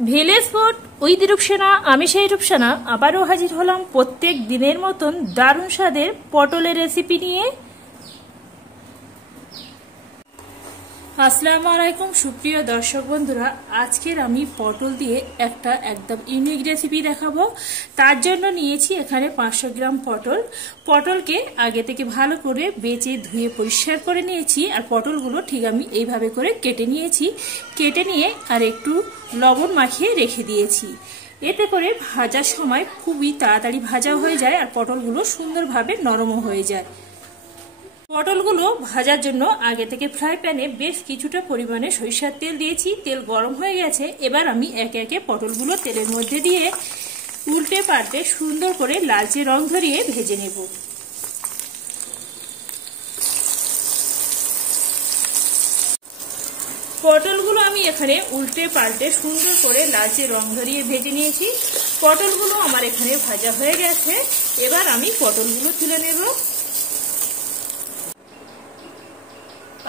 Village food with Rupsana, আমি সেই রূপসানা আবারও হাজির হলাম প্রত্যেক দিনের মতন দারুণ স্বাদের পটলের রেসিপি নিয়ে। আসসালামু আলাইকুম সুপ্রিয় দর্শক বন্ধুরা, আজকের আমি পটল দিয়ে একটা একদম ইউনিক রেসিপি দেখাবো। তার জন্য নিয়েছি এখানে 500 গ্রাম পটল। পটলকে আগে থেকে ভালো করে বেছে ধুয়ে পরিষ্কার করে নিয়েছি, আর পটলগুলো ঠিক আমি এইভাবে করে কেটে নিয়েছি। কেটে নিয়ে আর একটু লবণ মাখিয়ে রেখে দিয়েছি। এতে করে ভাজার সময় খুবই তাড়াতাড়ি ভাজা হয়ে যায়, আর পটলগুলো সুন্দরভাবে নরমও হয়ে যায়। পটলগুলো ভাজার জন্য আগে থেকে ফ্রাই প্যানে বেশ কিছুটা পরিমাণে সরিষার তেল দিয়েছি। তেল গরম হয়ে গেছে, এবার আমি একে একে পটলগুলো তেলের মধ্যে দিয়ে উল্টে পাল্টে সুন্দর করে লালচে রং ধরিয়ে ভেজে নেব। পটলগুলো আমি এখানে উল্টে পাল্টে সুন্দর করে লালচে রং ধরিয়ে ভেজে নিয়েছি। পটলগুলো আমার এখানে ভাজা হয়ে গেছে, এবার আমি পটলগুলো তুলে নেব।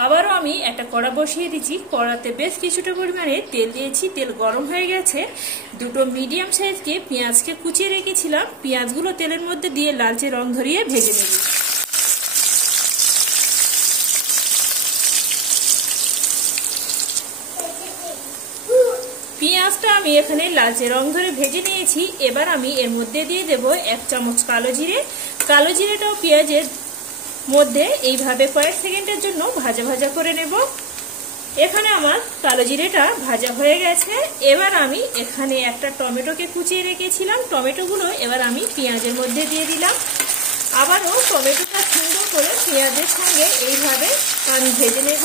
আবারও আমি একটা কড়া বসিয়ে দিচ্ছি। কড়াতে বেশ কিছুটা পরিমাণে তেল দিয়েছি। তেল গরম হয়ে গেছে। দুটো মিডিয়াম সাইজকে পেঁয়াজকে কুচিয়ে রেখেছিলাম, পেঁয়াজগুলো তেলের মধ্যে দিয়ে লালচে রং ধরিয়ে ভেজে নেব। পেঁয়াজটা আমি এখানে লালচে রং ধরে ভেজে নিয়েছি। এবার আমি এর মধ্যে দিয়ে দেব 1 চামচ কালো জিরে। কালো জিরেটাও পেঁয়াজের মধ্যে এইভাবে কয়েক সেকেন্ডের জন্য ভাজা ভাজা করে নেব। এখানে আমার কালো জিরেটা ভাজা হয়ে গেছে। এবার আমি এখানে একটা টমেটোকে কুচিয়ে রেখেছিলাম, টমেটোগুলো এবার আমি পেঁয়াজের মধ্যে দিয়ে দিলাম। আবারও টমেটোটা সুন্দর করে পেঁয়াজের সঙ্গে এইভাবে আমি ভেজে নেব।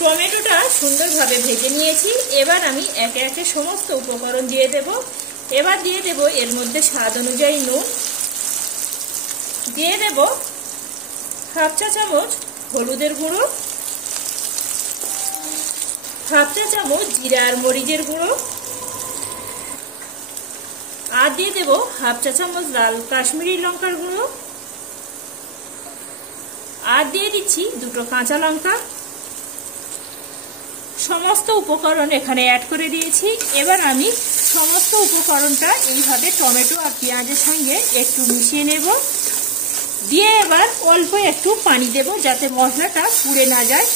টমেটোটা সুন্দরভাবে ভেজে নিয়েছি। এবার আমি একে একে সমস্ত উপকরণ দিয়ে দেব। এবার দিয়ে দেব এর মধ্যে স্বাদ অনুযায়ী নুন, দিয়ে দেব 1/2 চা চামচ হলুদের গুঁড়ো, 1/2 চা চামচ জিরা আর মরিচের গুঁড়ো, আর দিয়ে দেব 1/2 চা চামচ লাল কাশ্মীরি লঙ্কার গুঁড়ো, আর দিয়ে দিচ্ছি 2টো কাঁচা লঙ্কা। সমস্ত উপকরণ এখানে অ্যাড করে দিয়েছি। এবার আমি সমস্ত উপকরণটা এইভাবে টমেটো আর পেঁয়াজের সঙ্গে একটু মিশিয়ে নেব। দিয়ে এবার অল্প একটু পানি দেব, যাতে মশলাটা পুড়ে না যায়।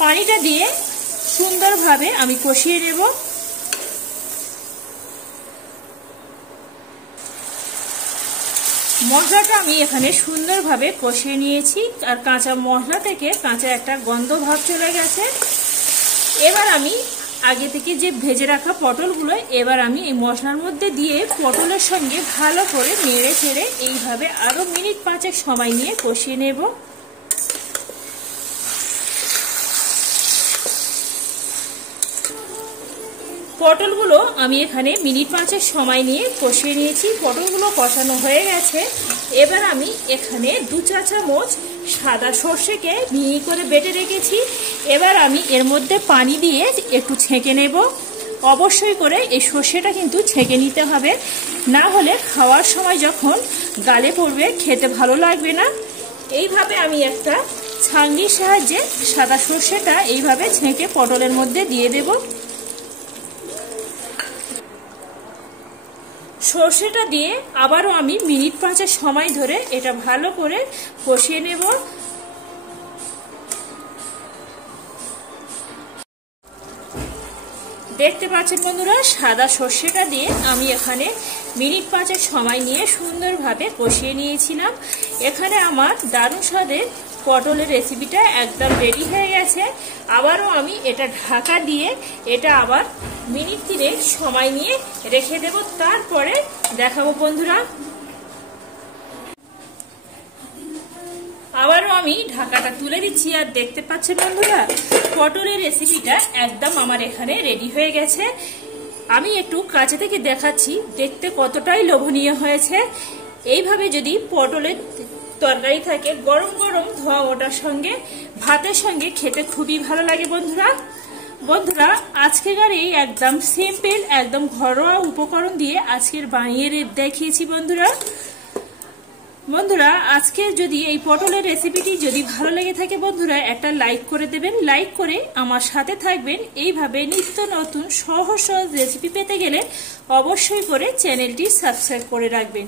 পানিটা দিয়ে সুন্দরভাবে আমি কষিয়ে নেব। মশলাটা আমি এখানে সুন্দরভাবে কষিয়ে নিয়েছি, আর কাঁচা মশলা থেকে কাঁচা একটা গন্ধ ভাব চলে গেছে। এবার আমি আগে থেকে যে ভেজে রাখা পটলগুলো এবার আমি এই মশলার মধ্যে দিয়ে পটলের সঙ্গে ভালো করে নেড়ে চেড়ে এইভাবে আরো মিনিট 5 সময় নিয়ে কষিয়ে নেব। পটলগুলো আমি এখানে মিনিট 5 সময় নিয়ে কষিয়ে নিয়েছি। পটলগুলো কষানো হয়ে গেছে। এবার আমি এখানে 2 চা চামচ সাদা সর্ষেকে মিহি করে বেটে রেখেছি। এবার আমি এর মধ্যে পানি দিয়ে একটু ছেঁকে নেব। অবশ্যই করে এই সর্ষেটা কিন্তু ছেঁকে নিতে হবে, না হলে খাওয়ার সময় যখন গালে পড়বে খেতে ভালো লাগবে না। এইভাবে আমি একটা ছাঁকনির সাহায্যে সাদা সর্ষেটা এইভাবে ছেঁকে পটলের মধ্যে দিয়ে দেব। সর্ষেটা দিয়ে আবারও আমি মিনিট 5 সময় ধরে এটা ভালো করে কষিয়ে নেব। দেখতে পাচ্ছেন বন্ধুরা, সাদা সর্ষেটা দিয়ে আমি এখানে মিনিট 5 সময় নিয়ে সুন্দরভাবে কষিয়ে নিয়েছিলাম। এখানে আমার দারুণ স্বাদের পটলের রেসিপিটা একদম রেডি হয়ে গেছে। আবারও আমি এটা ঢাকা দিয়ে এটা আবার মিনিট 3 সময় নিয়ে রেখে দেব। তারপরে দেখাবো বন্ধুরা। আবারও আমি ঢাকাটা তুলে দিচ্ছি, আর দেখতে পাচ্ছেন বন্ধুরা পটলের রেসিপিটা একদম আমার এখানে রেডি হয়ে গেছে। আমি একটু কাছে থেকে দেখাচ্ছি দেখতে কতটাই লোভনীয় হয়েছে। এইভাবে যদি পটলের তরকারি থাকে গরম গরম ধোয়া ওটার সঙ্গে ভাতের সঙ্গে খেতে খুবই ভালো লাগে বন্ধুরা আজকেকার এই একদম সিম্পল একদম ঘরোয়া উপকরণ দিয়ে আজকের বানিয়ে দেখিয়েছি বন্ধুরা। বন্ধুরা আজকে যদি এই পটলের রেসিপিটি যদি ভালো লেগে থাকে বন্ধুরা একটা লাইক করে দেবেন। লাইক করে আমার সাথে থাকবেন। এইভাবে নিত্য নতুন সহজ সহজ রেসিপি পেতে গেলে অবশ্যই করে চ্যানেলটি সাবস্ক্রাইব করে রাখবেন।